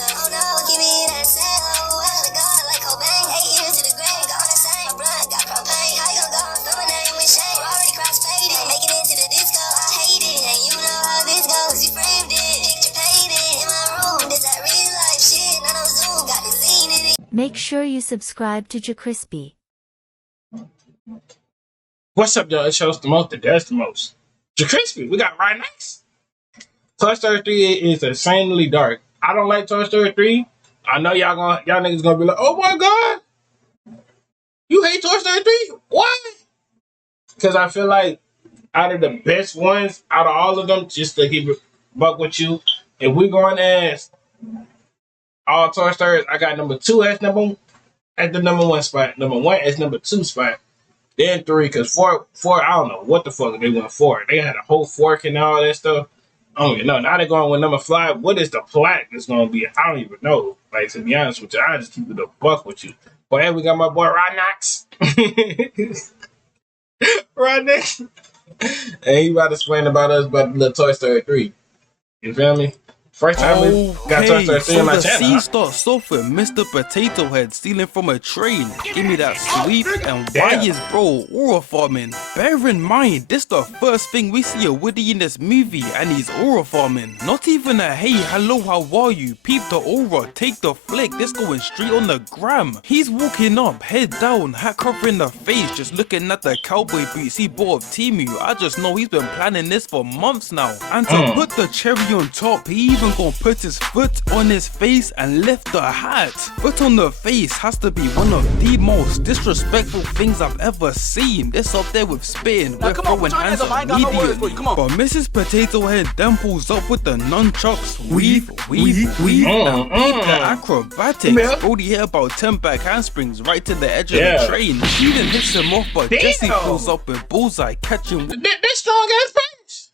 myself. Oh no, give me that cell. I gotta go like Cobain. 8 years to the grave, gone insane. My blood got propane. How you gon' go and throw my name with shame? Already cross-faded, making it to the disco. I hate it, and you know how this goes. You framed it, picture painted in my room. This that real life shit, none of Zoom, got the scene in it. Make sure you subscribe to JerCrispy. What's up, y'all? It shows the most, that's the most. JerCrispy, we got right next. Toy Story 3 is insanely dark. I don't like Toy Story 3. I know y'all niggas gonna be like, oh my god, you hate Toy Story 3? Why? Because I feel like out of the best ones, out of all of them, just to keep it buck with you, if we going as all Toy Stories, I got number 2 as the number 1 spot. Number 1 as number 2 spot. Then 3, because 4, I don't know what the fuck they went for. They had a whole fork and all that stuff. I don't even know. Now they're going with number 5. What is the plot that's going to be? I don't even know. Like, to be honest with you, I just keep it a buck with you. But hey, we got my boy Rodnox. Rodnox. And he about to explain about us about the Toy Story 3. You feel me? First time we got Toy Story 3 on my channel. The scene starts off with Mr. Potato Head stealing from a train. Give me that sweep, and why is bro aura farming? Bear in mind, this the first thing we see of Woody in this movie, and he's aura farming. Not even a hey, hello, how are you? Peep the aura, take the flick, this going straight on the gram. He's walking up, head down, hat covering the face, just looking at the cowboy boots he bought of Timu. I just know he's been planning this for months now. And to put the cherry on top, he even gonna put his foot on his face and lift the hat. Foot on the face has to be one of the most disrespectful things I've ever seen. This up there with spitting, we're throwing hands immediately. But Mrs. Potato Head then pulls up with the nunchucks, weave, and the acrobatics. Brody hit about 10 back handsprings right to the edge of the train. She then hits him off, but Jesse pulls up with bullseye, catching this strong ass punch.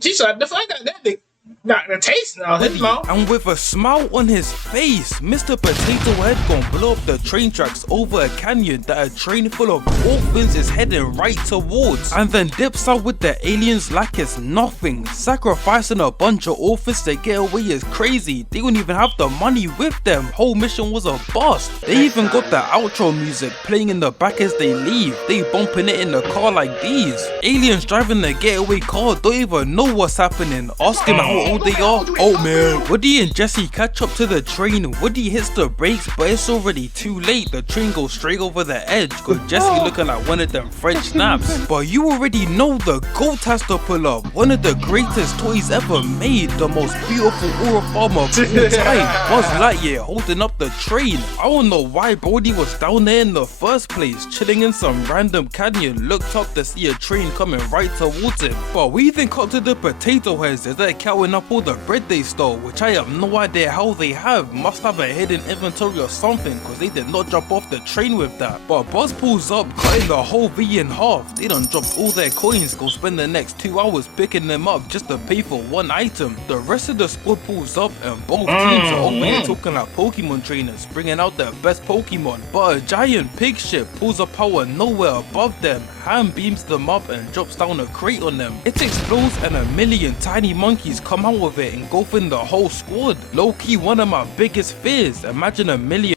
She shot the fuck out of that dick. Not the taste now, his mouth. And with a smile on his face, Mr. Potato Head gon' blow up the train tracks over a canyon that a train full of orphans is heading right towards, and then dips out with the aliens like it's nothing. Sacrificing a bunch of orphans to get away is crazy. They don't even have the money with them. Whole mission was a bust. They even got the outro music playing in the back as they leave. They bumping it in the car like these. Aliens driving the getaway car don't even know what's happening. Ask him how old they are. Oh man. Woody and Jesse catch up to the train. Woody hits the brakes, but it's already too late. The train goes straight over the edge, cause Jesse looking like one of them French snaps. But you already know the GOAT has to pull up. One of the greatest toys ever made. The most beautiful aura farmer of all time. Buzz Lightyear holding up the train. I don't know why Brody was down there in the first place, chilling in some random canyon. Looked up to see a train coming right towards him. But we then cut to the Potato Heads as they're counting up all the bread they stole, which I have no idea how they have. Must have a hidden inventory or something, cause they did not jump off the train with that. But Buzz pulls up, cutting the whole V in half. They done dropped all their coins, go spend the next 2 hours picking them up just to pay for one item. The rest of the squad pulls up and both teams are over here talking like Pokemon trainers, bringing out their best Pokemon. But a giant pig ship pulls up out of nowhere above them, hand beams them up and drops down a crate on them. It explodes and a million tiny monkeys come out of it, engulfing the whole squad. Low key one of my biggest fears. Imagine a million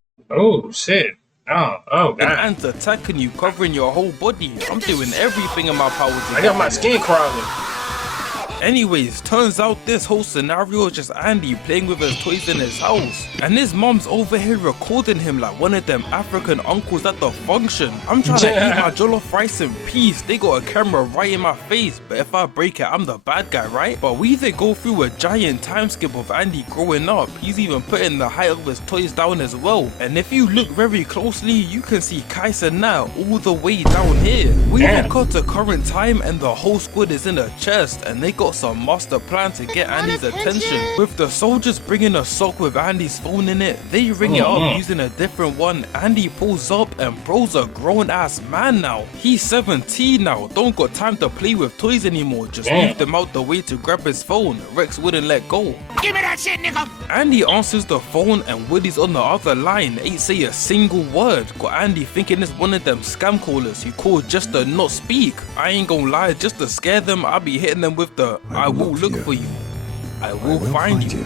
shit. God. ants attacking you, covering your whole body. I'm doing everything in my power to I got my skin crawling. Anyways, turns out this whole scenario is just Andy playing with his toys in his house, and his mom's over here recording him like one of them African uncles at the function. I'm trying to eat my jollof rice in peace. They got a camera right in my face, but if I break it, I'm the bad guy, right? But we then go through a giant time skip of Andy growing up. He's even putting the height of his toys down as well, and if you look very closely, you can see Kaisa now all the way down here. We then cut to current time, and the whole squad is in a chest, and they got some master plan to get Andy's attention. With the soldiers bringing a sock with Andy's phone in it, they ring it up using a different one. Andy pulls up and bro's a grown ass man now. He's 17 now, don't got time to play with toys anymore, just moved them out the way to grab his phone. Rex wouldn't let go. Give me that shit, nigga! Andy answers the phone and Woody's on the other line, ain't say a single word. Got Andy thinking it's one of them scam callers who called just to not speak. I ain't gonna lie, just to scare them, I'll be hitting them with the I will look for you. I will find you.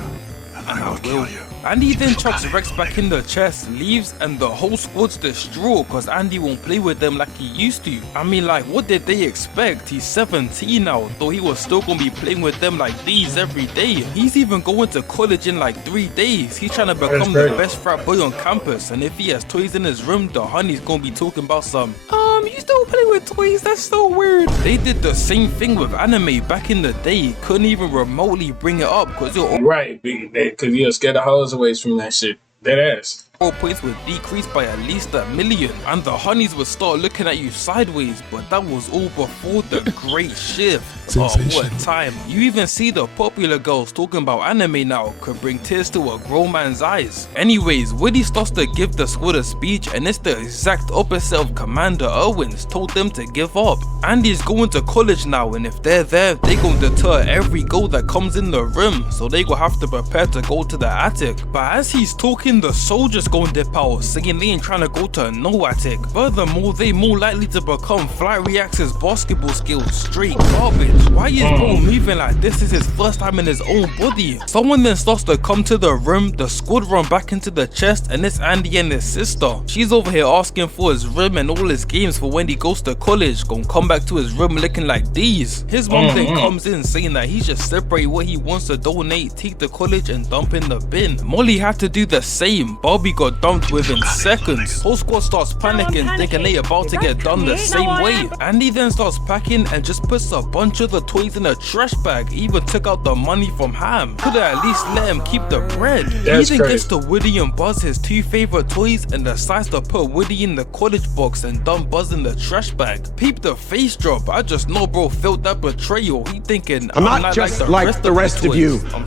and I will. Andy then chucks Rex back in the chest, leaves, and the whole squad's distraught cause Andy won't play with them like he used to. I mean, like, what did they expect? He's 17 now, though he was still gonna be playing with them like these every day. He's even going to college in like 3 days. He's trying to become the best frat boy on campus, and if he has toys in his room, the honey's gonna be talking about some, you still play with toys? That's so weird. They did the same thing with anime back in the day. Couldn't even remotely bring it up because you're right, because you're scared of hoes away from that shit. Dead ass. Points would decrease by at least 1 million, and the honeys would start looking at you sideways, but that was all before the great shift. Oh, what time. You even see the popular girls talking about anime now could bring tears to a grown man's eyes. Anyways, Woody starts to give the squad a speech, and it's the exact opposite of Commander Irwin's told them to give up. Andy's going to college now, and if they're there, they gon' deter every goal that comes in the room, so they gon' have to prepare to go to the attic. But as he's talking, the soldiers gon' dip out, saying they ain't trying to go to no attic. Furthermore, they more likely to become Flight Reactor's basketball skills straight garbage. Why is bro moving like this is his first time in his own body? Someone then starts to come to the room, the squad run back into the chest, and it's Andy and his sister. She's over here asking for his room and all his games for when he goes to college, gonna come back to his room looking like these. His mom then comes in saying that he should separate what he wants to donate, take to college and dump in the bin. Molly had to do the same. Barbie got dumped within seconds. Whole squad starts panicking, thinking they about to get done the same way. Andy then starts packing and just puts a bunch of the toys in a trash bag, even took out the money from Ham. Could've at least let him keep the bread. He then gets to Woody and Buzz, his 2 favorite toys, and decides to put Woody in the college box and dump Buzz in the trash bag. Peep the face drop. I just know bro felt that betrayal. He thinking, I'm not just like the rest of you. I'm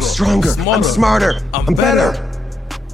stronger, I'm smarter, I'm better.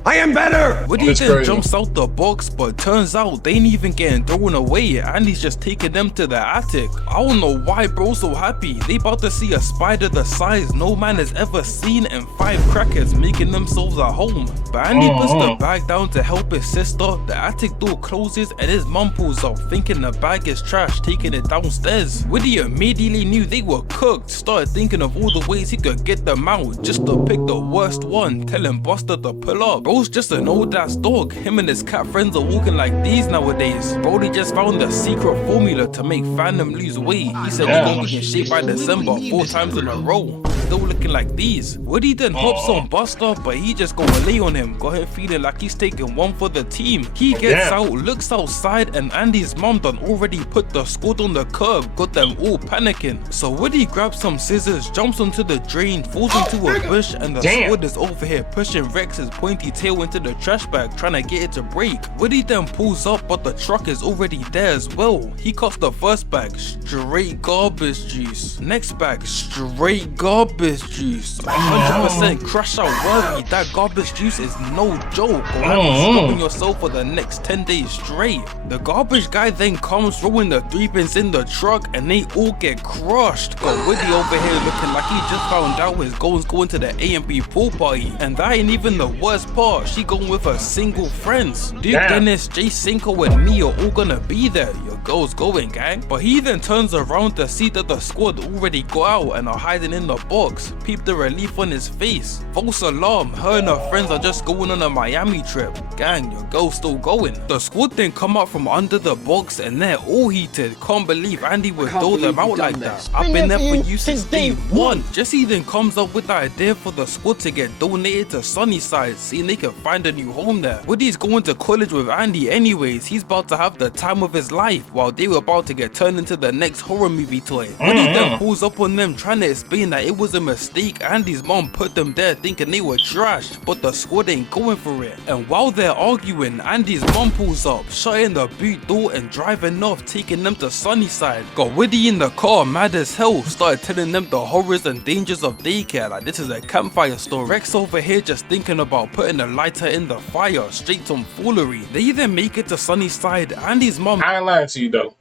I am better! Woody then jumps out the box, but turns out they ain't even getting thrown away, and he's just taking them to the attic. I don't know why bro's so happy. They about to see a spider the size no man has ever seen and 5 crackers making themselves at home. But Andy puts the bag down to help his sister. The attic door closes and his mum pulls up, thinking the bag is trash, taking it downstairs. Woody immediately knew they were cooked, started thinking of all the ways he could get them out, just to pick the worst one, telling Buster to pull up. Bro's just an old ass dog. Him and his cat friends are walking like these nowadays. Brody just found the secret formula to make Phantom lose weight. He said he's gonna be in shape by December 4 times in a row. Still looking like these. Woody then hops on Buster, but he just gonna lay on him, got him feeling like he's taking one for the team. He gets out, looks outside, and Andy's mom done already put the squad on the curb, got them all panicking. So Woody grabs some scissors, jumps onto the drain, falls into a bush, and the squad is over here pushing Rex's pointy tail into the trash bag, trying to get it to break. Woody then pulls up, but the truck is already there as well. He cuts the first bag, straight garbage juice. Next bag, straight garbage juice. 100% crash out worthy. That garbage juice is no joke. Or have you stopping yourself for the next 10 days straight. The garbage guy then comes throwing the 3 pins in the truck, and they all get crushed. Got Woody over here looking like he just found out his goal's going to the A&B pool party. And that ain't even the worst part. She going with her single friends. Duke Dennis, Jay Cinco, and me are all gonna be there. Your girl's going, gang. But he then turns around to see that the squad already got out and are hiding in the box. Peep the relief on his face. False alarm. Her and her friends are just going on a Miami trip. Gang, your girl's still going. The squad then come out from under the box and they're all heated. Can't believe Andy would throw them out like that. I've been there for you since day 1. Jesse then comes up with the idea for the squad to get donated to Sunnyside, seeing they can find a new home there. Woody's going to college with Andy anyways. He's about to have the time of his life while they were about to get turned into the next horror movie toy. Woody then pulls up on them trying to explain that it was a mistake. Andy's mom put them there thinking they were trash, but the squad ain't going for it. And while they're arguing, Andy's mom pulls up, shutting the boot door and driving off, taking them to Sunnyside. Got Woody in the car mad as hell, started telling them the horrors and dangers of daycare like this is a campfire store. Rex over here just thinking about putting a lighter in the fire, straight tomfoolery. They then make it to Sunnyside. Andy's mom, I ain't lying to you though.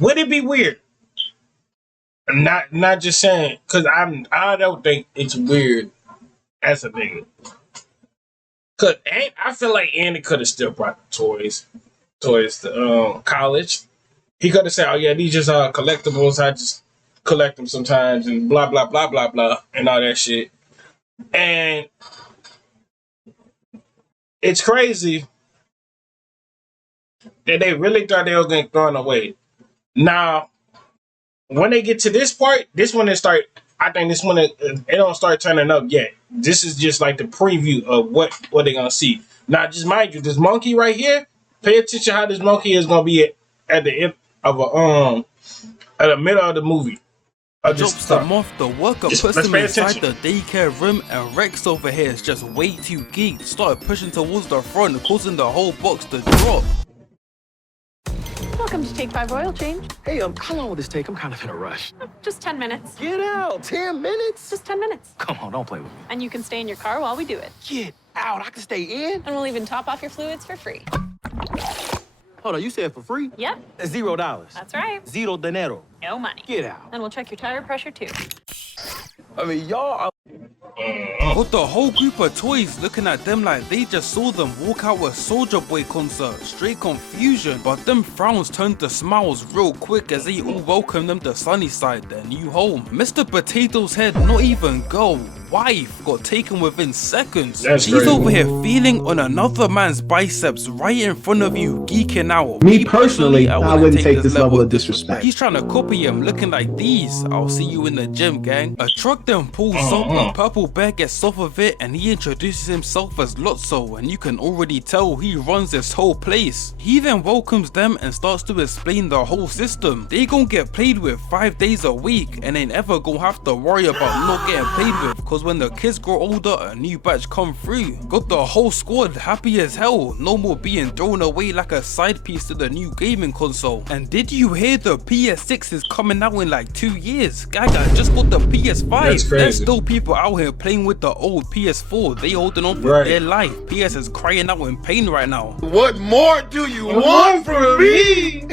Would it be weird? Not just saying, cause I don't think it's weird as a nigga. Cause I feel like Andy could have still brought the toys to college. He could have said, "Oh yeah, these just are collectibles. collect them sometimes and blah blah blah blah blah and all that shit. And it's crazy that they really thought they were getting thrown away. Now, when they get to this part, this one they start. I think this one it don't start turning up yet. This is just like the preview of what they're gonna see. Now, just mind you, this monkey right here. Pay attention how this monkey is gonna be at the end of at the middle of the movie. Drops them off, the worker puts them inside attention. the daycare room, and Rex over here is just way too geeked. Started pushing towards the front, causing the whole box to drop. Welcome to Take 5 Oil Change. Hey, how long will this take? I'm kind of in a rush. Just 10 minutes. Get out! 10 minutes? Just 10 minutes. Come on, don't play with me. And you can stay in your car while we do it. Get out! I can stay in? And we'll even top off your fluids for free. Hold on, you said for free? Yep. $0. That's right. Zero dinero. No money. Get out. And we'll check your tire pressure too. I mean, y'all are... With the whole group of toys looking at them like they just saw them walk out a Soulja Boy concert. Straight confusion, but them frowns turned to smiles real quick as they all welcomed them to Sunnyside, their new home. Mr. Potato's head, not even go. Wife got taken within seconds. That's She's crazy. over here feeling on another man's biceps right in front of you, geeking out. Me personally, I wouldn't wouldn't take this level of disrespect. He's trying to copy him, looking like these. I'll see you in the gym, gang. A truck then pulls up, a purple bear gets off of it, and he introduces himself as Lotso, and you can already tell he runs this whole place. He then welcomes them and starts to explain the whole system. They gon' get played with 5 days a week, and ain't ever gon' have to worry about not getting played with, cause when the kids grow older, a new batch come through. Got the whole squad happy as hell, no more being thrown away like a side piece to the new gaming console. And did you hear the PS6 is coming out in like 2 years? Gaga just got the PS5. That's crazy. There's still people out here playing with the old PS4. They holding on for their life. PS is crying out in pain right now. What more do you want from me?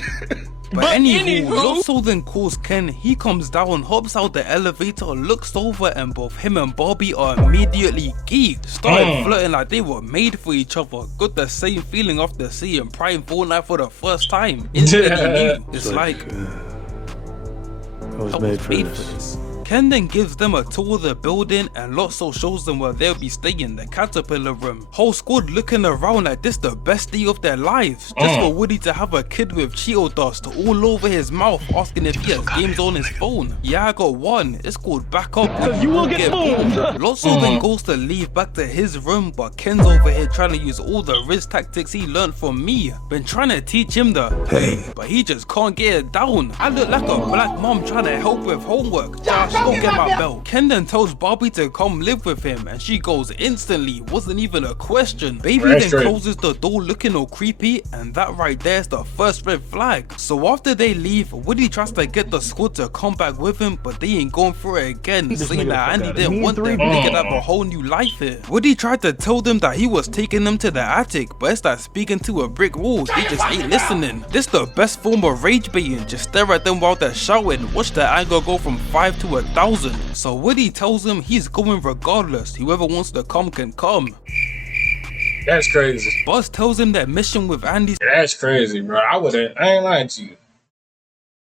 But anywho, Lotso then calls Ken. He comes down, hops out the elevator, looks over, and both him and Bobby are immediately geeked. Started flirting like they were made for each other. Got the same feeling after seeing Prime Fortnite for the first time. Instantly knew. It's like I was made for this. Ken then gives them a tour of the building, and Lotso shows them where they'll be staying, the caterpillar room. Whole squad looking around like this the best day of their lives. Just for Woody to have a kid with Cheeto dust all over his mouth, asking if he has games on his phone. Yeah, I got one. It's called back up. You will get boomed. Lotso then goes to leave back to his room, but Ken's over here trying to use all the Riz tactics he learned from me. Been trying to teach him the hey, but he just can't get it down. I look like a black mom trying to help with homework. Go get my belt. Ken then tells Bobby to come live with him, and she goes instantly. Wasn't even a question. Baby then closes the door looking all creepy, and that right there is the first red flag. So after they leave, Woody tries to get the squad to come back with him, but they ain't going for it again, saying that Andy didn't want them. They could have a whole new life here. Woody tried to tell them that he was taking them to the attic, but it's like speaking to a brick wall. They just ain't listening. This the best form of rage baiting. Just stare at them while they're shouting. Watch their anger go from 5 to 1,000. So Woody tells him he's going regardless. Whoever wants to come can come. That's crazy. Buzz tells him that mission with Andy's. That's crazy, bro. I ain't lying to you.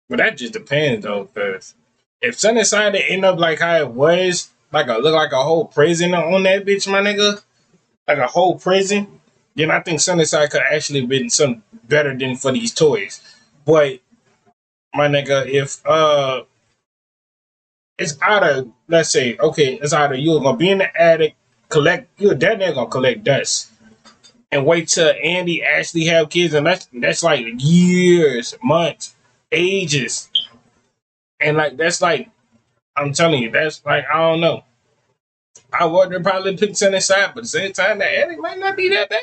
But that just depends though, cause if Sunnyside end up like how it was, look like a whole prison on that bitch, my nigga, like a whole prison, then I think Sunnyside could actually been some better than for these toys. But my nigga, if it's either, let's say, okay, it's either you're gonna be in the attic, you're dead there gonna collect dust, and wait till Andy actually have kids, and that's like years, months, ages, and like that's like, I'm telling you, that's like, I don't know. I would probably put something aside, but at the same time, the attic might not be that bad.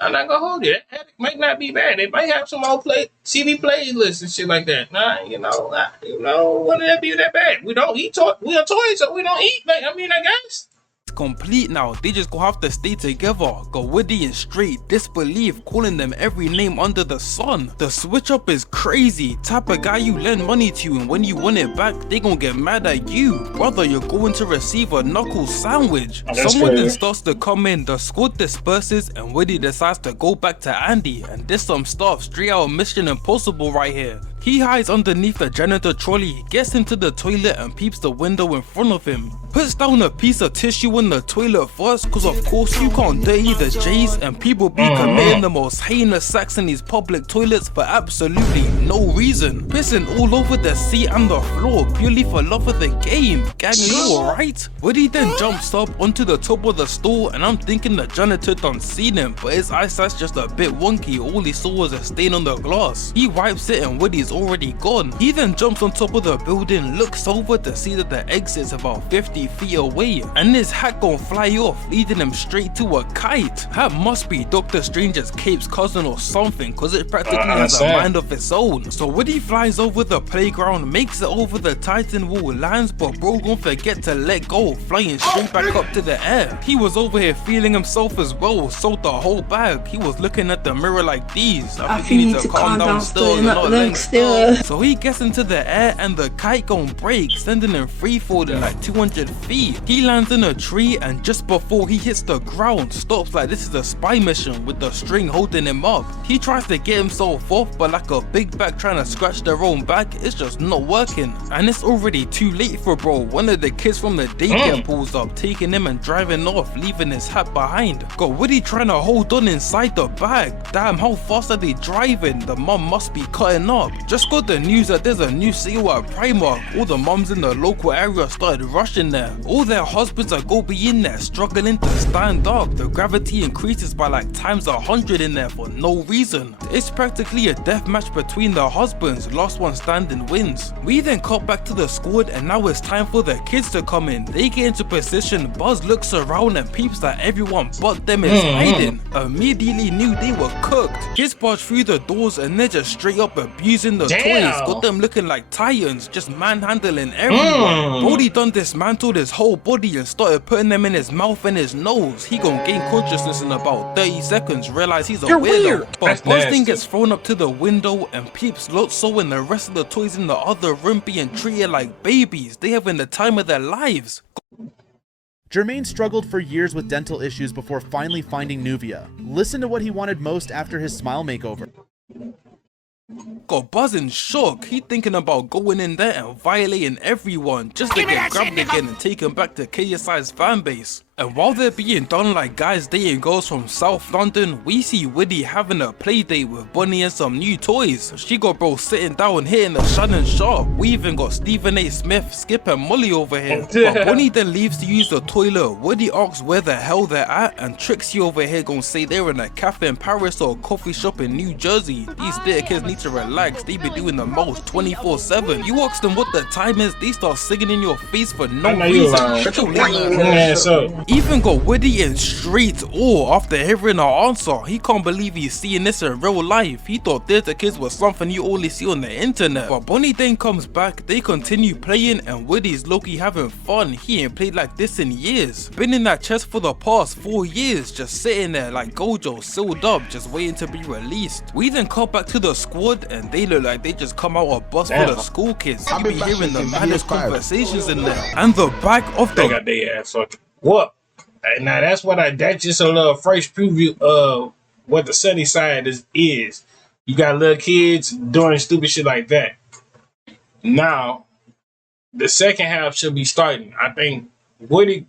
I'm not gonna hold you. That attic might not be bad. They might have some old CD playlists and shit like that. Nah, wouldn't that be that bad? We don't eat we are toys, so we don't eat. Like, I mean, I guess. Complete now. They just gonna have to stay together. Got Woody in straight disbelief, calling them every name under the sun. The switch up is crazy. Type of guy you lend money to, and when you want it back, they gonna get mad at you. Brother, you're going to receive a knuckle sandwich. Someone then starts to come in. The squad disperses, and Woody decides to go back to Andy. And this some stuff straight out of Mission Impossible right here. He hides underneath the janitor trolley, gets into the toilet and peeps the window in front of him. Puts down a piece of tissue in the toilet first, cause of course you can't dirty the J's and people be committing the most heinous acts in these public toilets for absolutely no reason. Pissing all over the seat and the floor purely for love of the game. Gang, are you alright? Woody then jumps up onto the top of the store and I'm thinking the janitor done seen him, but his eyesight's just a bit wonky. All he saw was a stain on the glass. He wipes it and Woody's already gone. He then jumps on top of the building, looks over to see that the exit's about 50 feet away and his hat gon' fly off, leading him straight to a kite. That must be Doctor Strange's cape's cousin or something, cause it practically has a mind of its own. So Woody flies over the playground, makes it over the Titan wall, lands, but bro gon' forget to let go, flying straight back up to the air. He was over here feeling himself as well, sold the whole bag. He was looking at the mirror like these. I think you need to calm down still, not laying still. So he gets into the air and the kite gon' break, sending him free falling like 200 feet. He lands in a tree and just before he hits the ground, stops like this is a spy mission with the string holding him up. He tries to get himself off, but like a big back trying to scratch their own back, it's just not working. And it's already too late for bro. One of the kids from the daycare pulls up, taking him and driving off, leaving his hat behind. Got Woody trying to hold on inside the bag. Damn, how fast are they driving? The mum must be cutting up. Just got the news that there's a new sale at Primark. All the mums in the local area started rushing there. All their husbands are go be in there struggling to stand up. The gravity increases by like times 100 in there for no reason. It's practically a death match between the husbands. Last one standing wins. We then cut back to the squad and now it's time for the kids to come in. They get into position. Buzz looks around and peeps that everyone but them is hiding. Immediately knew they were cooked. Kids barge through the doors and they're just straight up abusing the toys. Got them looking like titans, just manhandling everyone. Brody done dismantled his whole body and started putting them in his mouth and his nose. He gon' gain consciousness in about 30 seconds, realize he's a weirdo. But Buzz then gets thrown up to the window and peeps Lotso and the rest of the toys in the other room being treated like babies. They having the time of their lives. Jermaine struggled for years with dental issues before finally finding Nuvia. Listen to what he wanted most after his smile makeover. Got Buzz in shock. He thinking about going in there and violating everyone just to get grabbed again and taken back to KSI's fanbase. And while they're being done like guys dating girls from South London, we see Woody having a play date with Bunny and some new toys. She got bro sitting down hitting the Shannon Sharp. We even got Stephen A. Smith, Skip and Molly over here. But Bunny then leaves to use the toilet. Woody asks where the hell they're at and Trixie over here gonna say they're in a cafe in Paris or a coffee shop in New Jersey. These theater kids need to relax, they be doing the most 24/7. You ask them what the time is, they start singing in your face for no reason. Shut your little Even got Woody in straight awe after hearing her answer. He can't believe he's seeing this in real life. He thought theater kids was something you only see on the internet. But Bunny then comes back, they continue playing and Woody's low-key having fun. He ain't played like this in years. Been in that chest for the past 4 years, just sitting there like Gojo, sealed up, just waiting to be released. We then cut back to the squad and they look like they just come out a bus full of school kids. You be hearing the maddest conversations in there. And the back of the... They got their ass fucking what? Now that's what that's just a little fresh preview of what the sunny side is. You got little kids doing stupid shit like that. Now, the second half should be starting. I think Woody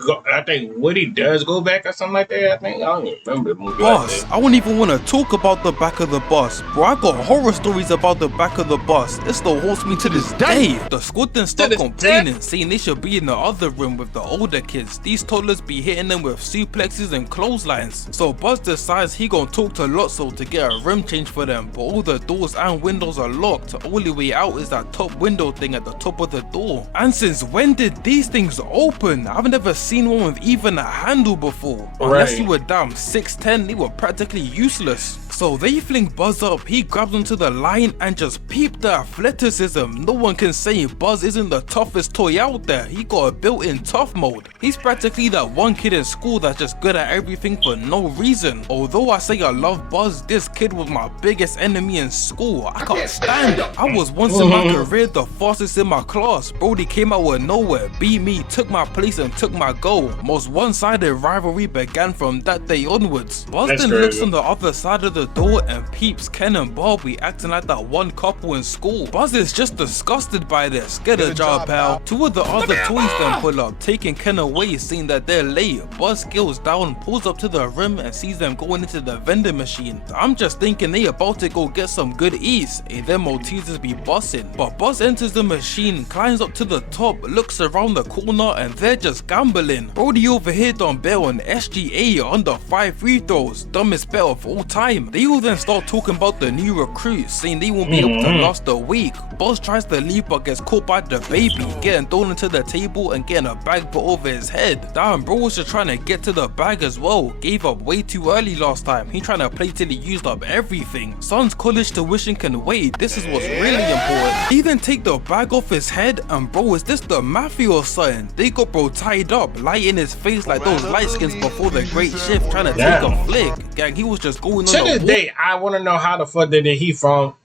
does go back or something like that. I don't even remember the movie. Bus. I wouldn't even want to talk about the back of the bus, bro. I got horror stories about the back of the bus. It still haunts me to this day. The squad then start complaining, saying they should be in the other room with the older kids. These toddlers be hitting them with suplexes and clotheslines. So Buzz decides he gonna talk to Lotso to get a room change for them, but all the doors and windows are locked. The only way out is that top window thing at the top of the door. And since when did these things open? I've never seen one with even a handle before. Unless you were damn 6'10", they were practically useless. So they fling Buzz up, he grabs onto the line and just peep the athleticism. No one can say Buzz isn't the toughest toy out there. He got a built-in tough mode. He's practically that one kid in school that's just good at everything for no reason. Although I say I love Buzz, this kid was my biggest enemy in school. I can't stand it. I was once in my career the fastest in my class. Brody came out of nowhere, beat me, took my place and even took my goal. Most one-sided rivalry began from that day onwards. Buzz That's then crazy. looks on the other side of the door and peeps Ken and Barbie acting like that one couple in school. Buzz is just disgusted by this. Get a job, pal. Two of the other toys then pull up, taking Ken away, seeing that they're late. Buzz skills down, pulls up to the rim and sees them going into the vending machine. I'm just thinking they about to go get some good eats, and them Maltesers be bussin'. But Buzz enters the machine, climbs up to the top, looks around the corner, and they're just gambling. Brody over here done bet on SGA under 5 free throws, dumbest bet of all time. They all then start talking about the new recruits, saying they won't be able to last a week. Buzz tries to leave but gets caught by the baby, getting thrown into the table and getting a bag put over his head. Damn, bro was just trying to get to the bag as well. Gave up way too early last time. He trying to play till he used up everything. Son's college tuition can wait. This is what's really important. He then take the bag off his head, and bro, is this the mafia or something? They got bro tied up, light in his face like those light skins before the great shift, trying to take a flick. Gang, he was just going on to this day, I want to know how the fuck did he found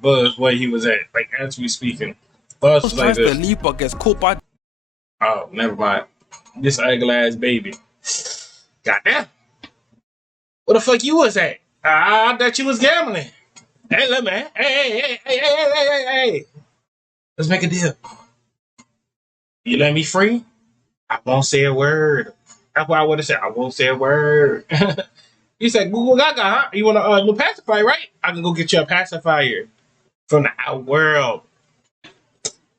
Buzz where he was at, like as we speaking. Buzz was like tries to this. leave but gets caught by. Oh, never mind. This ugly ass baby. Goddamn. Where the fuck you was at? I thought you was gambling. Hey, look, man. Hey. Let's make a deal. You let me free? I won't say a word. That's why I would have said I won't say a word. He said, Google Gaga, huh? You want a new pacifier, right? I can go get you a pacifier from the outworld.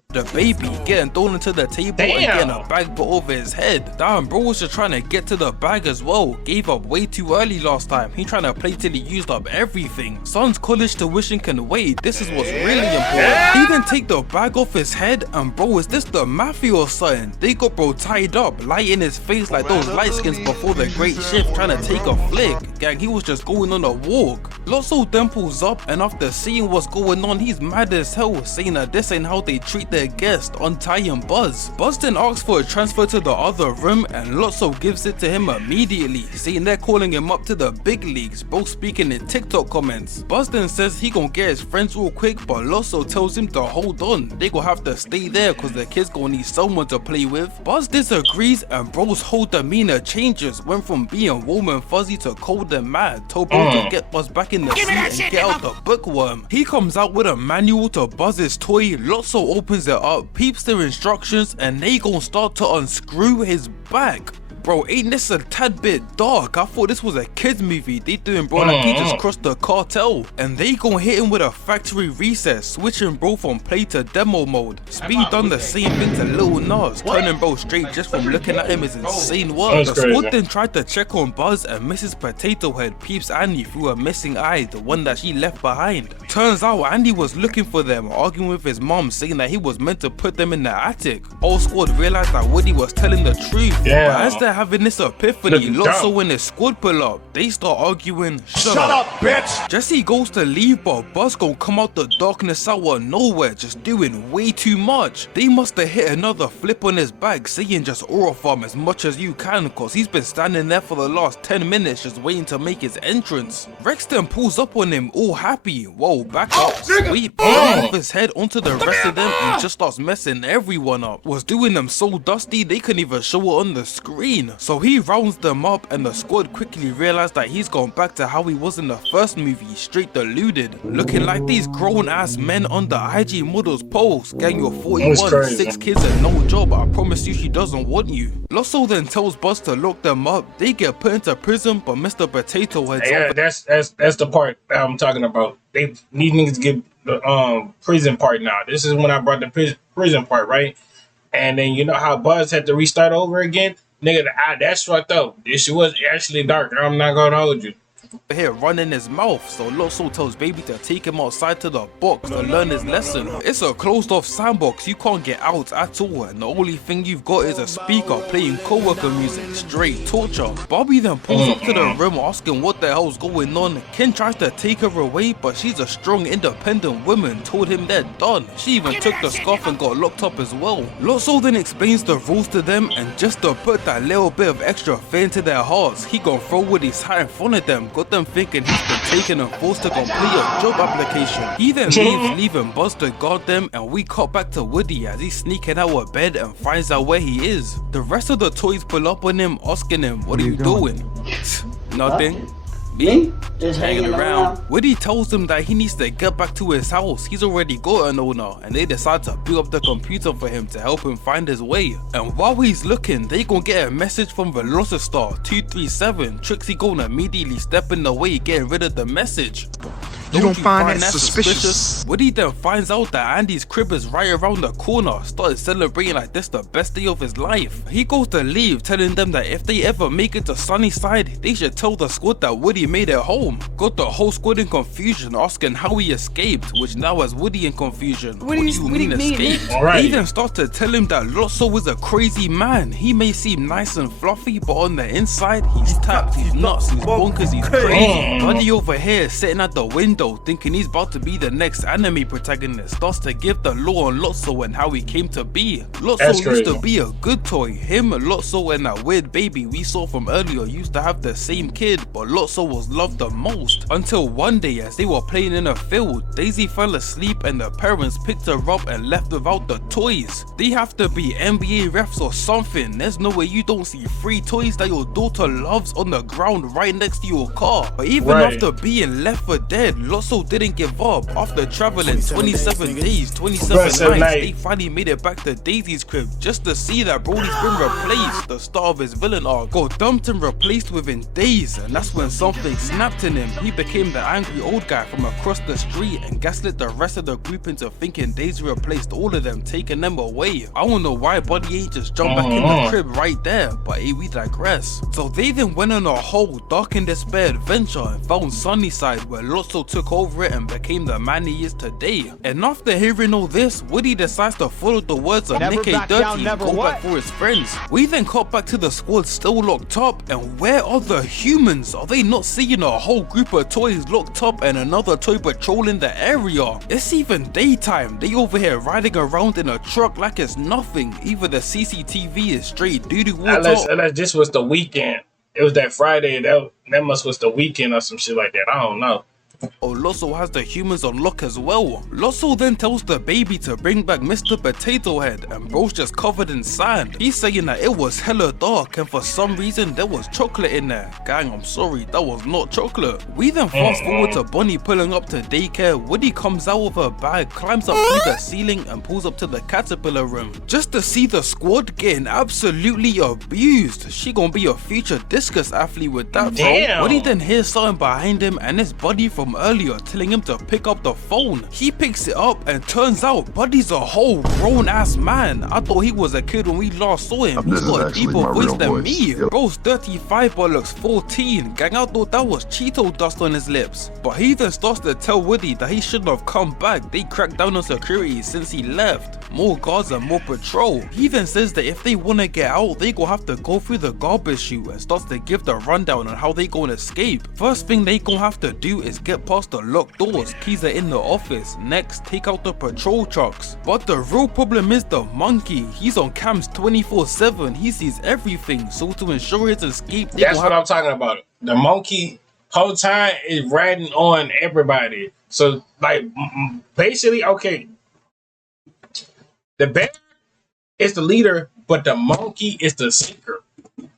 The baby getting thrown into the table and getting a bag put over his head. Damn, bro was just trying to get to the bag as well. Gave up way too early last time. He trying to play till he used up everything. Son's college tuition can wait. This is what's really important. He then take the bag off his head, and bro, is this the mafia or something? They got bro tied up, light in his face like those light skins before the great shift, trying to take a flick. Gang, he was just going on a walk. Lotso then pulls up, and after seeing what's going on, he's mad as hell, saying that this ain't how they treat their guest, untying Buzz. Buzz then asks for a transfer to the other room, and Lotso gives it to him immediately, saying they're calling him up to the big leagues, both speaking in TikTok comments. Buzz then says he gon' get his friends real quick, but Lotso tells him to hold on. They gon' have to stay there cause the kid's gon' need someone to play with. Buzz disagrees, and bro's whole demeanor changes, went from being warm and fuzzy to cold and mad. Told bro to get Buzz back in the seat and get out the bookworm. He comes out with a manual to Buzz's toy. Lotso opens it up, peeps their instructions, and they gon' start to unscrew his back. Bro, ain't this a tad bit dark? I thought this was a kids movie. They doing bro like he just crossed the cartel. And they gon' hit him with a factory reset, switching bro from play to demo mode. Speed done the same thing to Lil Nas, turning bro straight just from looking at him is insane work. The squad then tried to check on Buzz, and Mrs. Potato Head peeps Andy through a missing eye, the one that she left behind. Turns out Andy was looking for them, arguing with his mom, saying that he was meant to put them in the attic. Whole squad realized that Woody was telling the truth. But as they're having this epiphany, Lotso and his squad pull up. They start arguing. Shut up, bitch! Jesse goes to leave, but Buzz gon' come out the darkness out of nowhere, just doing way too much. They must have hit another flip on his back, saying just aura farm as much as you can, cause he's been standing there for the last 10 minutes just waiting to make his entrance. Rex then pulls up on him, all happy. Whoa, back up, sweep, off his head onto the rest of them and just starts messing everyone up. Was doing them so dusty they couldn't even show it on the screen. So he rounds them up, and the squad quickly realized that he's gone back to how he was in the first movie, straight deluded. Looking like these grown ass men on the IG models post. Gang, you're 41, 6 kids and no job. I promise you she doesn't want you. Lotso then tells Buzz to lock them up. They get put into prison, but Mr. Potato Head's that's the part that I'm talking about. They need niggas to get the prison part now. This is when I brought the prison part, right? And then you know how Buzz had to restart over again? Nigga, that's fucked up. This was actually dark. I'm not gonna hold you. Here running his mouth, so Lotso tells baby to take him outside to the box to learn his lesson. It's a closed off sandbox, you can't get out at all, and the only thing you've got is a speaker playing co-worker music, straight torture. Bobby then pulls up to the room asking what the hell's going on. Ken tries to take her away, but she's a strong independent woman, told him they're done. She even took the scarf and got locked up as well. Lotso then explains the rules to them, and just to put that little bit of extra fear into their hearts, he gon' throw Woody's hat in front of them, got them thinking he's been taken and forced to complete a job application. He then leaving Buzz to guard them, and we cut back to Woody as he's sneaking out of bed and finds out where he is. The rest of the toys pull up on him, asking him, what are you doing? Nothing. Me? Just hanging around. Woody tells him that he needs to get back to his house. He's already got an owner, and they decide to build up the computer for him to help him find his way. And while he's looking, they gon' get a message from Velocistar 237. Trixie gonna immediately step in the way, getting rid of the message. You don't find that suspicious? Woody then finds out that Andy's crib is right around the corner, started celebrating like this the best day of his life. He goes to leave, telling them that if they ever make it to Sunnyside, they should tell the squad that Woody made it home. Got the whole squad in confusion, asking how he escaped, which now has Woody in confusion. What do you mean escape? They then start to tell him that Lotso is a crazy man. He may seem nice and fluffy, but on the inside, he's tapped, he's nuts, he's bonkers, he's crazy. Buddy over here sitting at the window, thinking he's about to be the next anime protagonist, starts to give the lore on Lotso and how he came to be. Lotso used to be a good toy. Him, Lotso, and that weird baby we saw from earlier used to have the same kid, but Lotso was loved the most. Until one day, as they were playing in a field, Daisy fell asleep and the parents picked her up and left without the toys. They have to be NBA refs or something. There's no way you don't see 3 toys that your daughter loves on the ground right next to your car. But even after being left for dead, Lotso didn't give up. After traveling 27 days, 27 nights, they finally made it back to Daisy's crib just to see that Brody's been replaced. The start of his villain arc got dumped and replaced within days, and that's when something snapped in him. He became the angry old guy from across the street and gaslit the rest of the group into thinking Daisy replaced all of them, taking them away. I don't know why Buddy ain't just jumped back in the crib right there, but hey, we digress. So they then went on a whole dark and despair adventure and found Sunnyside, where Lotso took over it and became the man he is today. And after hearing all this, Woody decides to follow the words of Nick A. Dirty and go back for his friends. We then cut back to the squad still locked up, and where are the humans? Are they not seeing a whole group of toys locked up and another toy patrolling the area? It's even daytime. They over here riding around in a truck like it's nothing. Either the CCTV is straight doo-doo water. Unless this was the weekend. It was that Friday. That must was the weekend or some shit like that. I don't know. Lotso has the humans on lock as well. Lotso then tells the baby to bring back Mr. Potato Head, and bro's just covered in sand. He's saying that it was hella dark and for some reason there was chocolate in there. Gang, I'm sorry, that was not chocolate. We then fast forward to Bonnie pulling up to daycare. Woody comes out with her bag, climbs up through the ceiling and pulls up to the caterpillar room just to see the squad getting absolutely abused. She gonna be a future discus athlete with that, bro. Woody then hears something behind him, and it's Buddy from earlier telling him to pick up the phone. He picks it up and turns out Buddy's a whole grown ass man. I thought he was a kid when we last saw him. He's got a deeper voice than me. Bro's 35 but looks 14. Gang, I thought that was Cheeto dust on his lips. But he then starts to tell Woody that he shouldn't have come back. They cracked down on security since he left. More guards and more patrol. He then says that if they want to get out, they gon' have to go through the garbage chute, and starts to give the rundown on how they gon' escape. First thing they gon' have to do is get past the locked doors. Keys are in the office. Next, take out the patrol trucks. But the real problem is the monkey. He's on cams 24/7. He sees everything. So to ensure his escape, that's what I'm talking about. The monkey whole time is riding on everybody. So like basically, okay, the bear is the leader, but the monkey is the seeker.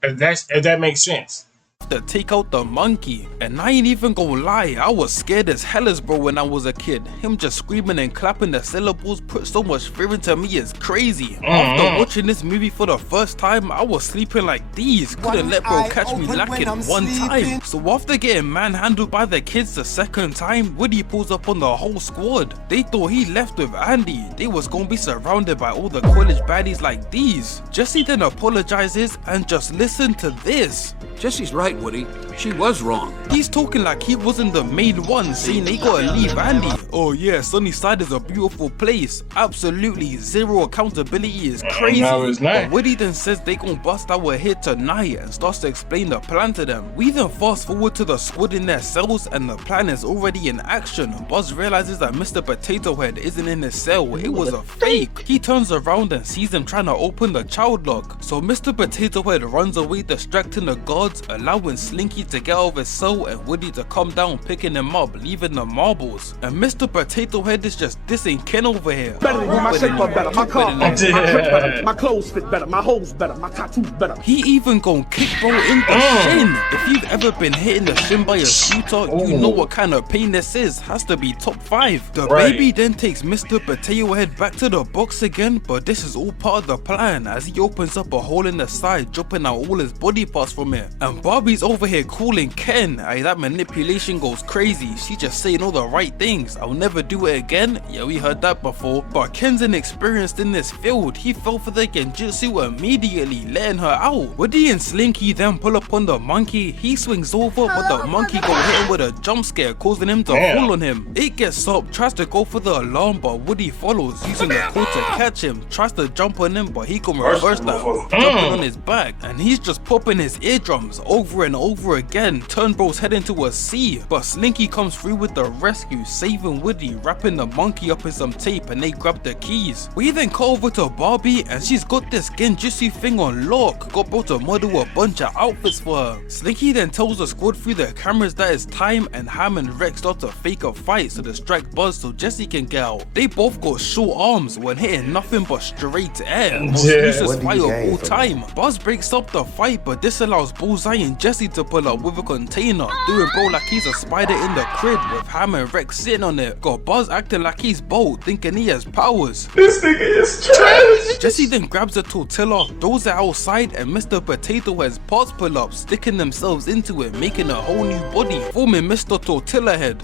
If that makes sense. To take out the monkey. And I ain't even gonna lie, I was scared as hell as bro when I was a kid. Him just screaming and clapping the syllables put so much fear into me, it's crazy. After watching this movie for the first time, I was sleeping like these. Couldn't let bro catch me lacking one time. So after getting manhandled by the kids the second time, Woody pulls up on the whole squad. They thought he left with Andy. They was gonna be surrounded by all the college baddies like these. Jesse then apologizes, and just listen to this. Jesse's right, Woody. She was wrong. He's talking like he wasn't the main one, saying they gotta leave Andy. Oh yeah, Sunnyside is a beautiful place. Absolutely zero accountability is crazy. No, it's not. But Woody then says they gon' bust our hit tonight and starts to explain the plan to them. We then fast forward to the squad in their cells, and the plan is already in action. Buzz realizes that Mr. Potato Head isn't in his cell, it was a fake. He turns around and sees them trying to open the child lock. So Mr. Potato Head runs away, distracting the guards, allowing Slinky to get out of his cell and Woody to come down, picking him up, leaving the marbles. And Mr. Potato Head is just dissing Ken over here. Better than you, my shape better, my car, my drip better, my clothes fit better, my hoes better, my tattoos better. He even gon' kick bro in the shin. If you've ever been hit in the shin by a scooter, you know what kind of pain this is. Has to be top 5. The baby then takes Mr. Potato Head back to the box again, but this is all part of the plan as he opens up a hole in the side, dropping out all his body parts from it. And Barbie's over here calling Ken. Ay, that manipulation goes crazy. She just saying all the right things. I'll never do it again. Yeah, we heard that before. But Ken's inexperienced in this field. He fell for the genjutsu immediately, letting her out. Woody and Slinky then pull up on the monkey. He swings over, but the monkey go hit him with a jump scare, causing him to fall on him. It gets up, tries to go for the alarm, but Woody follows, using the cord to catch him. Tries to jump on him, but he can reverse that, jumping on his back, and he's just popping his eardrums over and over again. Turnbo's heading to a C, but Slinky comes through with the rescue, saving Woody, wrapping the monkey up in some tape, and they grab the keys. We then call over to Barbie, and she's got this genjutsu thing on lock. Got bro to model a bunch of outfits for her. Slinky then tells the squad through the cameras that it's time, and Ham and Rex start to fake a fight to distract Buzz so Jesse can get out. They both got short arms when hitting nothing but straight air. Most useless fight of all time. Buzz breaks up the fight, but this allows Bullseye and Jesse to pull up with a container, doing bro like he's a spider in the crib with Ham and Rex sitting on it. Got Buzz acting like he's bold, thinking he has powers. This nigga is trash. Jesse then grabs a tortilla, throws it outside, and Mr. Potato Head's parts pull up, sticking themselves into it, making a whole new body, forming Mr. Tortilla Head.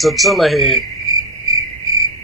Tortilla Head.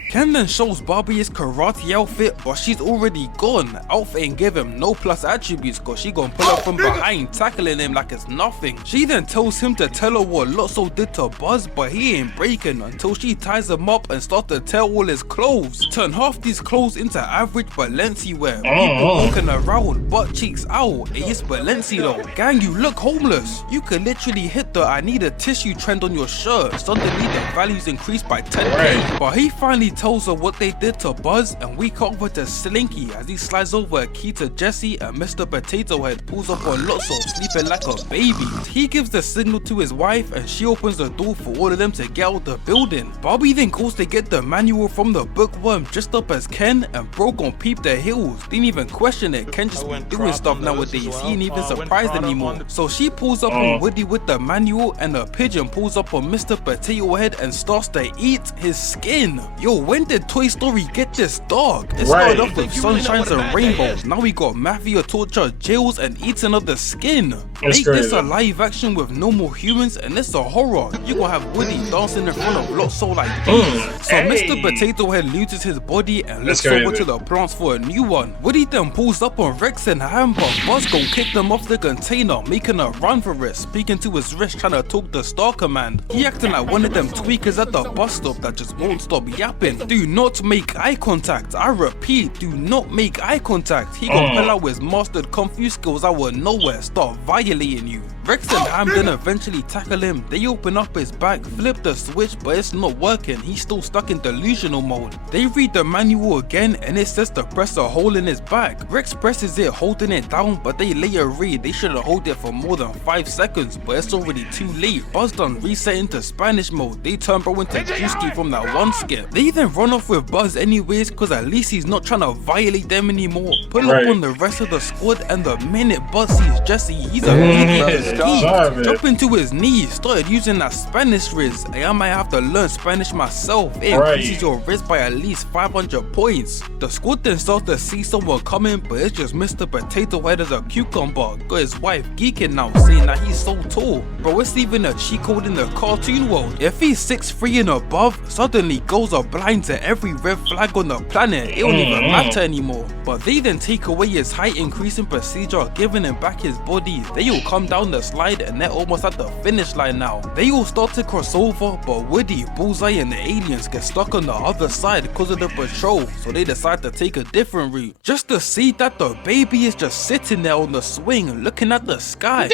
Ken then shows Barbie his karate outfit, but she's already gone. Outfit ain't give him no plus attributes cause she gon' pull up from behind, tackling him like it's nothing. She then tells him to tell her what Lotso did to Buzz, but he ain't breaking until she ties him up and starts to tear all his clothes. Turn half these clothes into average Balenci wear. People walking around, butt cheeks out. It's Balenci though. Gang, you look homeless. You could literally hit the I need a tissue trend on your shirt. Suddenly the values increased by 10k. But he finally tells her what they did to Buzz, and we cut over to Slinky as he slides over a key to Jesse, and Mr. Potato Head pulls up on Lotso sleeping like a baby. He gives the signal to his wife and she opens the door for all of them to get out the building. Barbie then goes to get the manual from the bookworm dressed up as Ken, and bro gon' peep the heels. Didn't even question it. Ken just be doing stuff nowadays. He ain't even surprised anymore. So she pulls up on Woody with the manual, and the pigeon pulls up on Mr. Potato Head and starts to eat his skin. Yo, when did Toy Story get this dark? It started off with sunshines and rainbows. Now we got mafia torture, jails, and eating of the skin. Make this a live action with normal humans, and it's a horror. You gonna have Woody dancing in front of Lotso like these. So Mr. Potato Head loses his body and looks over to the plants for a new one. Woody then pulls up on Rex and Ham, but Buzz gon' kick them off the container, making a run for it, speaking to his wrist trying to talk the Star Command. He acting like one of them tweakers at the bus stop that just won't stop yapping. Do not make eye contact. I repeat, do not make eye contact. He gon' pull out his mastered kung fu skills out of nowhere, start violating you. Rex and Ham then eventually tackle him. They open up his back, flip the switch, but it's not working. He's still stuck in delusional mode. They read the manual again, and it says to press a hole in his back. Rex presses it, holding it down, but they later read they should've held it for more than 5 seconds, but it's already too late. Buzz done reset into Spanish mode. They turn bro into Juicy from that one skit. They then run off with Buzz anyways, cause at least he's not trying to violate them anymore. Pull up on the rest of the squad, and the minute Buzz sees Jesse, he's a jump into his knees, started using that Spanish riz. I might have to learn Spanish myself. It increases your riz by at least 500 points. The squad then starts to see someone coming, but it's just Mr. Potato Head as a cucumber. Got his wife geeking now, saying that he's so tall. Bro, it's even a cheat code in the cartoon world. If he's 6'3" and above, suddenly girls are blind to every red flag on the planet. It don't even matter anymore. But they then take away his height increasing procedure, giving him back his body. They all come down the slide, and they're almost at the finish line now. They all start to cross over, but Woody, Bullseye, and the aliens get stuck on the other side because of the patrol, so they decide to take a different route. Just to see that the baby is just sitting there on the swing, looking at the sky.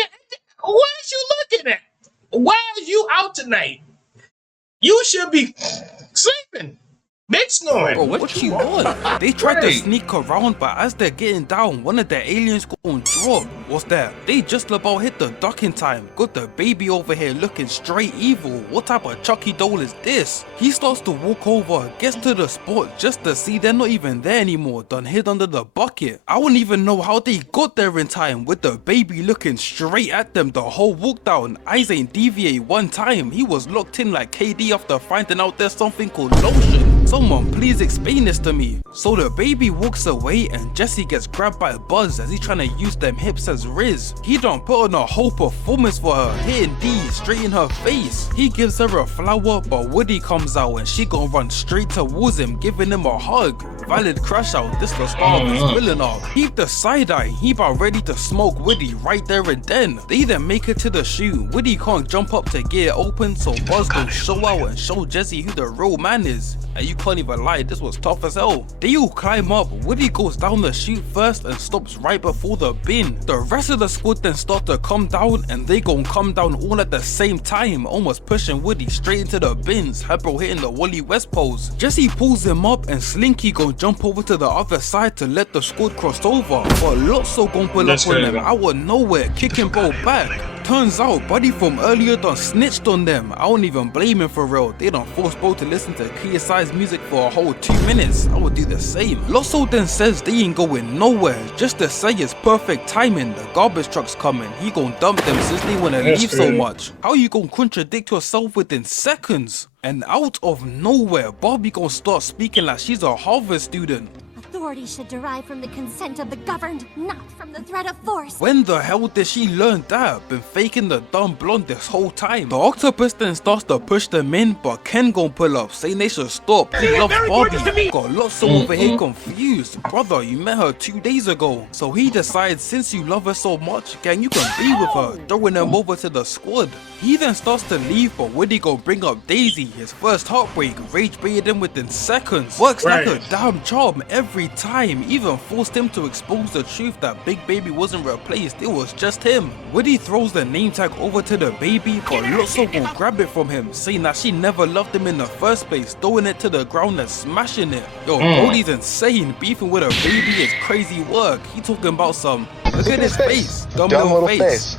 What is you looking at? Why are you out tonight? You should be sleeping. Dick snoring. Bro, what you want? They tried to sneak around, but as they're getting down, one of the aliens gon' drop. What's that? They just about hit the ducking time. Got the baby over here looking straight evil. What type of Chucky doll is this? He starts to walk over, gets to the spot just to see they're not even there anymore, done hid under the bucket. I wouldn't even know how they got there in time with the baby looking straight at them the whole walk down. Eyes ain't deviate one time. He was locked in like KD after finding out there's something called lotion. Someone please explain this to me. So the baby walks away and Jesse gets grabbed by Buzz as he's trying to use them hips as Riz. He done put on a whole performance for her, hitting D straight in her face. He gives her a flower, but Woody comes out and she gon' run straight towards him, giving him a hug. Valid crash out, this the start of his villain arc. Keep the side eye, he about ready to smoke Woody right there and then. They then make it to the shoe. Woody can't jump up to get it open, so Buzz gon' show out and show Jesse who the real man is. And you can't even lie, this was tough as hell. They all climb up, Woody goes down the chute first and stops right before the bin. The rest of the squad then start to come down and they gon' come down all at the same time, almost pushing Woody straight into the bins, Hebro hitting the Wally West pose. Jesse pulls him up and Slinky gon' jump over to the other side to let the squad cross over, but Lotso gon' pull up on them out of nowhere, kicking bro back. Turns out Buddy from earlier done snitched on them. I don't even blame him for real. They done forced bro to listen to KSI's music for a whole 2 minutes. I would do the same. Lotso then says they ain't going nowhere, just to say it's perfect timing. The garbage truck's coming. He gon' dump them since they wanna leave so much. How you gon' contradict yourself within seconds? And out of nowhere, Barbie gon' start speaking like she's a Harvard student. Authority should derive from the consent of the governed, not from the threat of force. When the hell did she learn that? Been faking the dumb blonde this whole time. The octopus then starts to push them in, but Ken gon' pull up, saying they should stop. He loves Barbie. Got Lotso over here confused. Brother, you met her 2 days ago. So he decides since you love her so much, gang, you can be with her, throwing them over to the squad. He then starts to leave, but Woody gon' bring up Daisy, his first heartbreak, rage baited him within seconds. Works like a damn charm every time, even forced him to expose the truth that Big Baby wasn't replaced, it was just him. Woody throws the name tag over to the baby, but Lotso gon' grab it from him, saying that she never loved him in the first place, throwing it to the ground and smashing it. Yo, Brody's insane, beefing with a baby is crazy work. He talking about some, look at his face, dumb little face.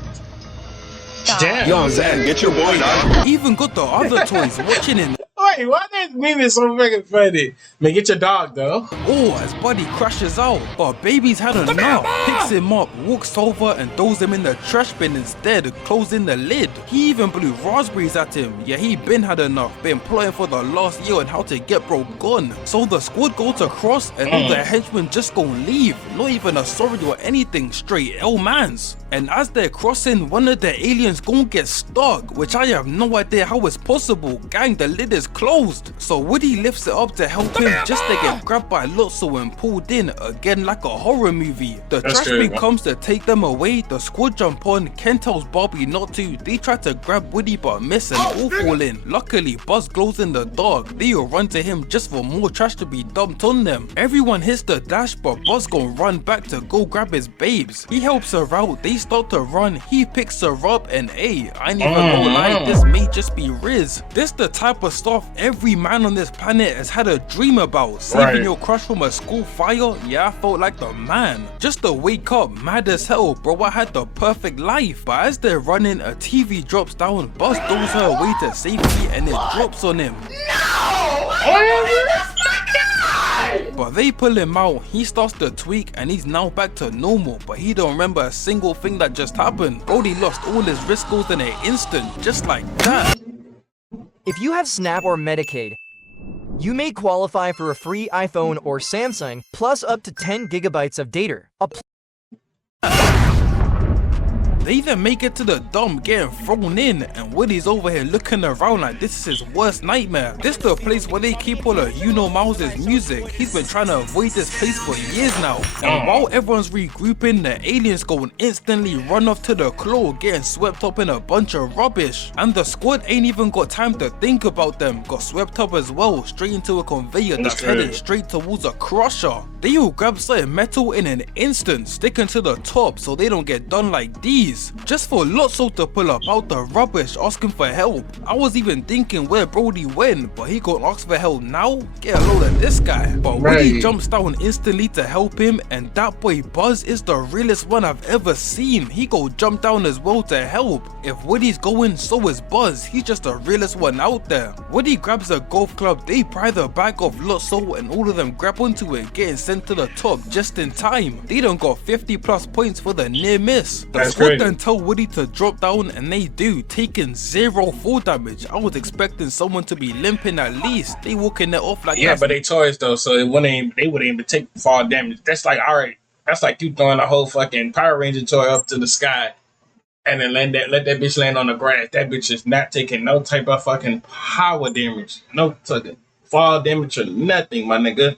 Damn. Yo, Zan, get your boy down. Even got the other toys watching him. Wait, why that meme is so freaking funny? Man, get your dog though. Oh, as Buddy crashes out, but Baby's had enough. Picks him up, walks over and throws him in the trash bin instead, closing the lid. He even blew raspberries at him. Yeah, he been had enough, been plotting for the last year on how to get bro gone. So the squad goes across and all the henchmen just gon' leave. Not even a sorry or anything, straight L-mans. And as they're crossing, one of the aliens gon' get stuck, which I have no idea how it's possible. Gang, the lid is closed. So Woody lifts it up to help him just to get grabbed by Lotso and pulled in again like a horror movie. The trash bin comes to take them away. The squad jump on. Ken tells Barbie not to. They try to grab Woody but miss and all fall in. Luckily, Buzz glows in the dark. They all run to him just for more trash to be dumped on them. Everyone hits the dash, but Buzz gon' run back to go grab his babes. He helps her out. They start to run. He picks her up and hey, I ain't even gonna lie, this may just be Riz. This the type of stuff every man on this planet has had a dream about. Saving your crush from a school fire? Yeah, I felt like the man. Just to wake up mad as hell, bro, I had the perfect life. But as they're running, a TV drops down. Buzz throws her away to safety and it drops on him. But they pull him out, he starts to tweak and he's now back to normal, but he don't remember a single thing that just happened. Brody lost all his risk goals in an instant, just like that. If you have Snap or Medicaid, you may qualify for a free iPhone or Samsung plus up to 10 gigabytes of data. They then make it to the dump getting thrown in and Woody's over here looking around like this is his worst nightmare. This the place where they keep all of Mouse's music. He's been trying to avoid this place for years now. And while everyone's regrouping, the aliens go and instantly run off to the claw, getting swept up in a bunch of rubbish. And the squad ain't even got time to think about them. Got swept up as well, straight into a conveyor that's heading straight towards a crusher. They all grab something metal in an instant, sticking to the top so they don't get done like these. days, just for Lotso to pull up out the rubbish asking for help. I was even thinking where Brody went, but he gon' ask for help now? Get a load of this guy. But Woody jumps down instantly to help him, and that boy Buzz is the realest one I've ever seen. He go jump down as well to help. If Woody's going, so is Buzz. He's just the realest one out there. Woody grabs a golf club, they pry the back of Lotso, and all of them grab onto it, getting sent to the top just in time. They done got 50 plus points for the near miss. The squad then tell Woody to drop down, and they do, taking 0 fall damage. I was expecting someone to be limping at least. They walking it off like but they toys though, so they wouldn't even take fall damage. That's like, alright, that's like you throwing a whole fucking Power Ranger toy up to the sky and then let that bitch land on the grass. That bitch is not taking no type of fucking power damage, no fucking fall damage or nothing, my nigga.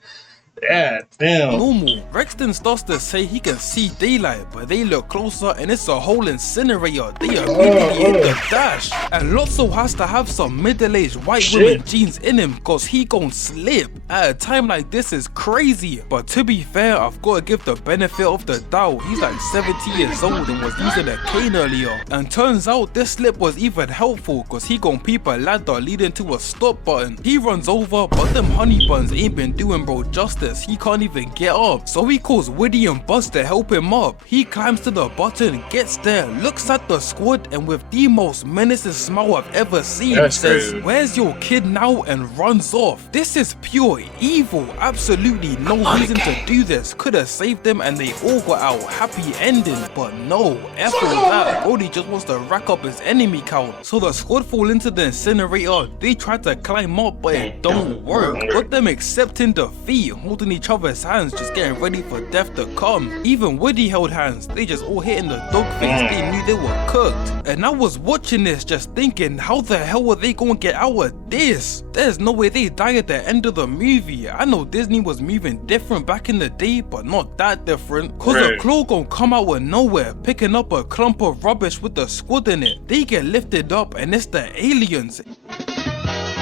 Yeah, damn. Normal. Rexton starts to say he can see daylight, but they look closer and it's a whole incinerator. They immediately hit the dash. And Lotso has to have some middle-aged white women jeans in him cause he gon' slip. At a time like this is crazy. But to be fair, I've got to give the benefit of the doubt. He's like 70 years old and was using a cane earlier. And turns out this slip was even helpful cause he gon' peep a ladder leading to a stop button. He runs over, but them honey buns ain't been doing bro justice. He can't even get up, so he calls Woody and Buzz to help him up. He climbs to the button, gets there, looks at the squad, and with the most menacing smile I've ever seen, says, "Where's your kid now?" and runs off. This is pure evil. Absolutely no reason to do this. Could have saved them and they all got out. Happy ending, but no. F all that. Brody just wants to rack up his enemy count. So the squad fall into the incinerator. They try to climb up, but it don't work. Got them accepting defeat, holding each other's hands, just getting ready for death to come. Even Woody held hands. They just all hitting the dog face. They knew they were cooked. And I was watching this just thinking, how the hell were they gonna get out of this? There's no way they die at the end of the movie. I know Disney was moving different back in the day, but not that different. Cause a claw gon' come out of nowhere, picking up a clump of rubbish with the squad in it. They get lifted up and it's the aliens.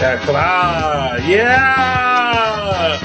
That claw, yeah!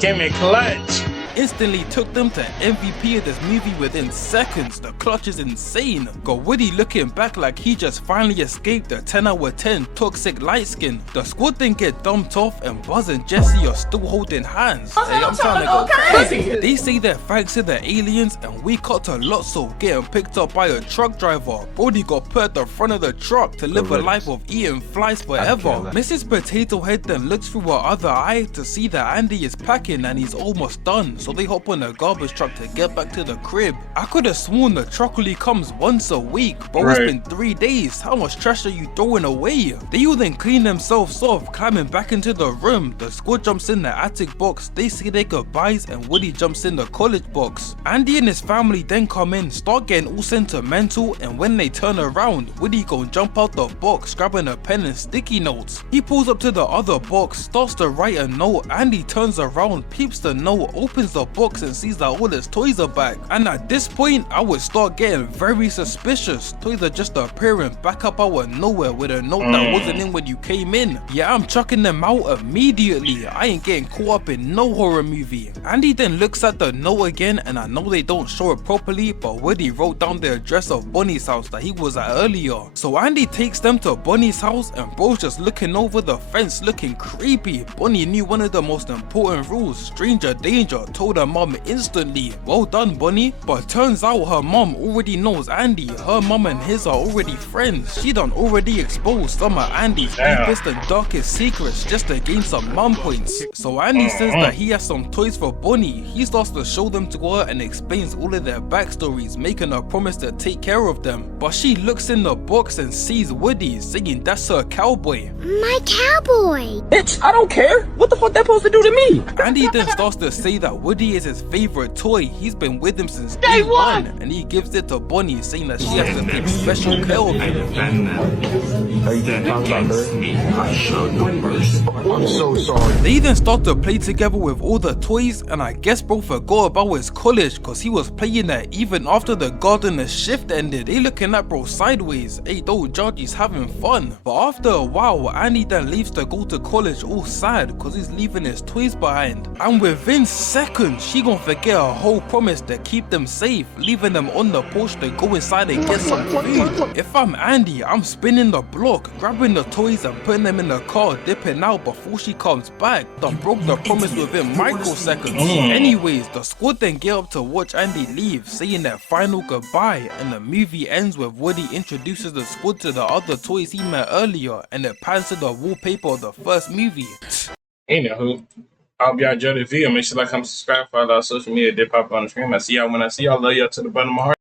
Came in clutch. Instantly took them to MVP of this movie within seconds. The clutch is insane. Got Woody looking back like he just finally escaped the 10 out of 10 toxic light skin. The squad didn't get dumped off and Buzz and Jesse are still holding hands. Hey, I'm trying to go crazy. They say their thanks to the aliens and we cut to Lotso getting picked up by a truck driver. Brody got put at the front of the truck to live a life of eating flies forever. Mrs. Potato Head then looks through her other eye to see that Andy is packing and he's almost done. So they hop on a garbage truck to get back to the crib. I could have sworn the truck only comes once a week, but it's been 3 days. How much trash are you throwing away? They all then clean themselves off, climbing back into the room. The squad jumps in the attic box, they say their goodbyes, and Woody jumps in the college box. Andy and his family then come in, start getting all sentimental, and when they turn around, Woody gon' jump out the box, grabbing a pen and sticky notes. He pulls up to the other box, starts to write a note. Andy turns around, peeps the note, opens the box and sees that all his toys are back. And at this point, I would start getting very suspicious. Toys are just appearing back up out of nowhere with a note that wasn't in when you came in. Yeah, I'm chucking them out immediately. I ain't getting caught up in no horror movie. Andy then looks at the note again, and I know they don't show it properly, but Woody wrote down the address of Bonnie's house that he was at earlier. So Andy takes them to Bonnie's house, and bro's just looking over the fence looking creepy. Bonnie knew one of the most important rules, stranger danger, told her mom instantly. Well done, Bonnie. But turns out her mom already knows Andy. Her mom and his are already friends. She done already exposed some of Andy's deepest and darkest secrets just to gain some mom points. So Andy says that he has some toys for Bonnie. He starts to show them to her and explains all of their backstories, making her promise to take care of them. But she looks in the box and sees Woody, saying that's her cowboy. My cowboy! Bitch, I don't care. What the fuck that supposed to do to me? Andy then starts to say that Woody is his favorite toy. He's been with him since day one, and he gives it to Bonnie, saying that she has to take special care of him. I'm so sorry. They then start to play together with all the toys, and I guess bro forgot about his college cause he was playing there even after the gardener's shift ended. They looking at bro sideways. Hey, don't judge, he's having fun. But after a while, Andy then leaves to go to college all sad cause he's leaving his toys behind. And within seconds, seconds, she gon' forget her whole promise to keep them safe, leaving them on the porch to go inside and get some food. If I'm Andy, I'm spinning the block, grabbing the toys and putting them in the car, dipping out before she comes back. Done broke the promise within microseconds. Anyways, the squad then get up to watch Andy leave, saying their final goodbye, and the movie ends with Woody introduces the squad to the other toys he met earlier, and it pans to the wallpaper of the first movie. Anywho, I hope y'all enjoyed the video. Make sure to like, comment, subscribe, follow our social media, dip pop on the screen. I see y'all when I see y'all. Love y'all to the bottom of my heart.